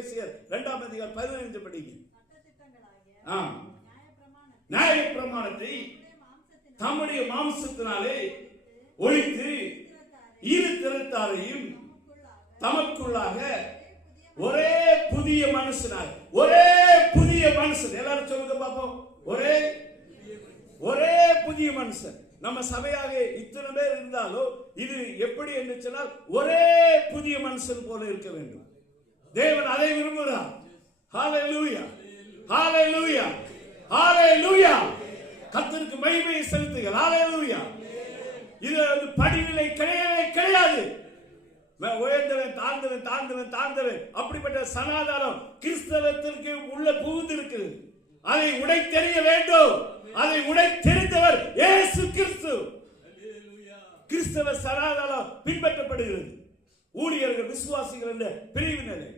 எபேசியர் 2:15 படிங்க. நியாயப்பிரமாணத்தை தம்முடைய மாம்சத்தினாலே ஒழித்து இரு திறத்தாரையும் தமக்குள்ளாக ஒரே புதிய மனுஷனாய், ஒரே புதிய மனுஷன். எல்லாரும் சொல்லுங்க பாப்போம். ஒரே புதிய மனுஷன். நம்ம சபையாக இத்தனை பேர் இருந்தாலும் இது எப்படி என்று சொன்னால் ஒரே புதிய மனுஷன் போல இருக்க வேண்டும். தேவன் அதை விரும்புகிறார். ஹalleluya, ஹalleluya, ஹalleluya. கர்த்தருக்கு மகிமையை செலுத்துங்கள். ஹalleluya. இது படிநிலை கிடையவே கிடையாது. உயர்ந்தவன் தாழ்ந்தவன், தாழ்ந்தவன் தாழ்ந்தவன், அப்படிப்பட்ட சனாதானம் கிறிஸ்தவத்திற்கு உள்ள புகுந்து இருக்குது. அதை உடைத்தெறிய வேண்டும். அதை உடைத்தெறிந்தவர் இயேசு கிறிஸ்து. கிறிஸ்தவ சனாதானம் பின்பற்றப்படுகிறது. ஊழியர்கள், விசுவாசிகள் என்ற பிரிவினரை